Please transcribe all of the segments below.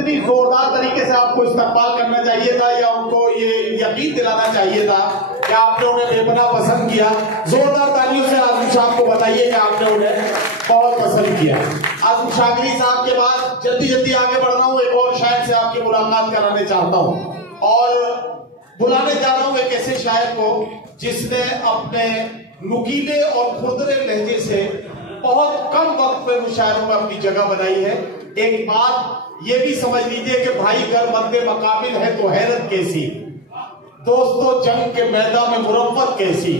इतनी जोरदार तरीके से आपको इस्तकबाल करना चाहिए था, या उनको ये यकीन दिलाना चाहिए था कि आपने उन्हें बेपनाह पसंद किया? जोरदार तालियों से आजम साहब को बताइए कि आपने उन्हें बहुत पसंद किया। आजम शाकिरी साहब के बाद जल्दी जल्दी आगे बढ़ रहा हूँ, एक और शायर से आपकी मुलाकात कराने चाहता हूँ और बुलाने जा रहा हूँ एक ऐसे शायर को जिसने अपने नुकीले और खुरदरे लहजे से बहुत कम वक्त में मुशायरों में अपनी जगह बनाई है। एक बात ये भी समझ लीजिए कि भाई घर बंदे मकाबिल है तो हैरत कैसी, दोस्तों जंग के मैदान में मुरव्वत कैसी,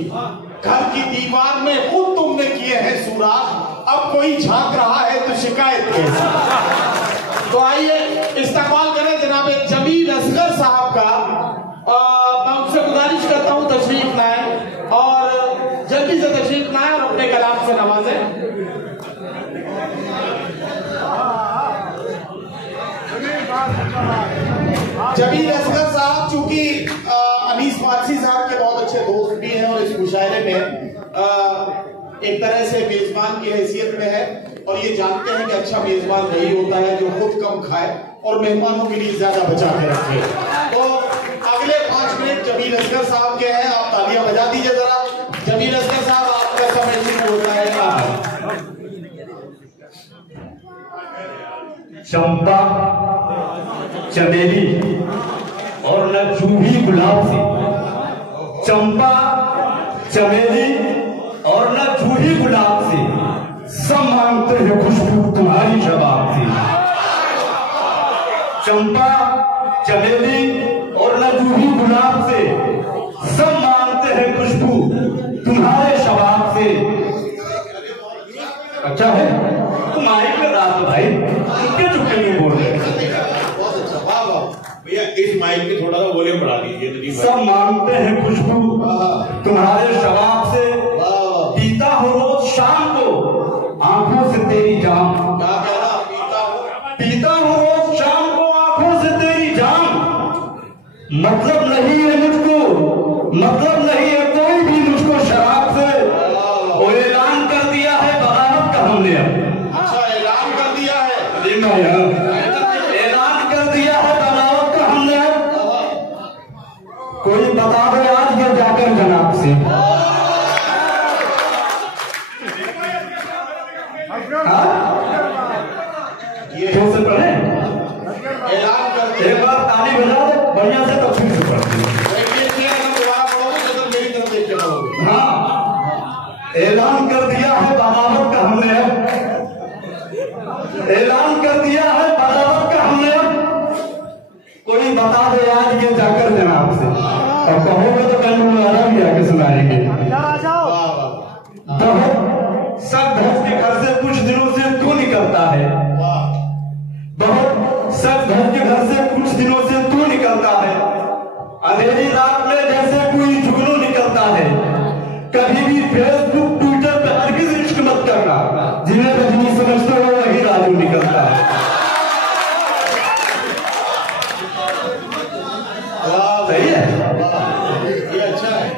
घर की दीवार में खुद तुमने किए हैं सुराख, अब कोई झांक रहा है तो शिकायत कैसी। तो आइए इस्तकबाल करें जनाब जमील असगर साहब का। मैं उनसे गुजारिश करता हूं तशरीफ लाएं और जल्दी से तशरीफ लाएं और अपने कलाम से नवाजें। जमील असगर साहब चूंकि अनीस फारसी साहब के बहुत अच्छे दोस्त भी हैं और इस मुशायरे में एक तरह से मेजबान की हैसियत में है और ये जानते हैं कि अच्छा मेजबान वही होता है जो खुद कम खाए और मेहमानों के लिए ज्यादा बचा के रखे। तो अगले 5 मिनट जमील असगर साहब के हैं, आप तालियां बजा दीजिए जरा। जमील असगर साहब आपका समय शुरू होता है। चंपा चमेली और न जूही गुलाब से, चंपा चमेली और न जूही गुलाब से, सब मांगते हैं खुशबू तुम्हारी शबाब से। चंपा चमेली और न जूही गुलाब से, सब मांगते हैं खुशबू तुम्हारे शबाब से। अच्छा है तुम आई पे रात भाई क्या चुपके में बोल रहे हैं? भैया इस माइक पे थोड़ा सा वॉल्यूम बढ़ा दीजिए। सब मांगते हैं खुशबू तुम्हारे शबाब से, पीता हो रोज शाम को आंखों से तेरी जाम। पीता हो रोज शाम को आंखों से तेरी जाम। मतलब नहीं है मुझको, मतलब नहीं है कोई भी मुझको शराब से। और ऐलान कर दिया है बगावत का हमने। अच्छा ऐलान कर दिया है, ऐलान कर दिया है बगावत का हमने। कोई बता दो आज ये जाकर जनाब से। फिर से पढ़े, ऐलान कर दिया। एक बार ताली बजा दो बढ़िया से, तो फिर से पढ़ते। हाँ ऐलान कर दिया है बगावत का हमने, ऐलान कर दिया है बगावत का हमने। कोई बता दे आज ये जाकर जनाब से, और कहोगे तो कल आराम भी आके सुनाएंगे। बहुत सब धज के घर से कुछ दिनों से तू निकलता है, बहुत सब धज के घर से कुछ दिनों से तू निकलता है। अंधेरी रात में जैसे कोई जुगनू निकलता है। कभी भी फेसबुक ट्विटर पे हरगिज़ इश्क मत करना, जिन्हें रजनी समझते हो वही राजू निकलता है। सही है, ये अच्छा है।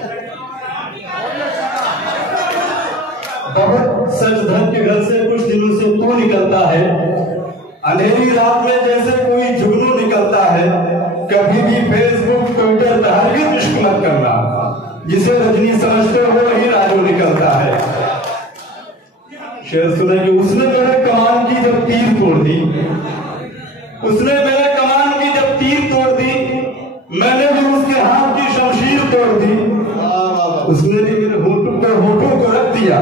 बहुत सच धज के घर से कुछ दिनों से तू निकलता है। अंधेरी रात में जैसे कोई जुगनू निकलता है। कभी भी फेसबुक ट्विटर पे हरगिज़ इश्क मत करना, जिसे रजनी समझते हो वही राजू निकलता है। शेर सुने कि उसने मेरे कमान की जब तीर तोड़ दी, उसने मेरे कमान की जब तीर तोड़ दी, मैंने भी उसके हाथ की शमशीर तोड़ दी। उसने भी मेरे होठों पर होठों को रख दिया,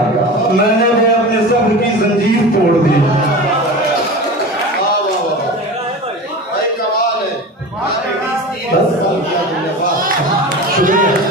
मैंने भी अपने सब्र की जंजीर तोड़ दी। शुक्रिया।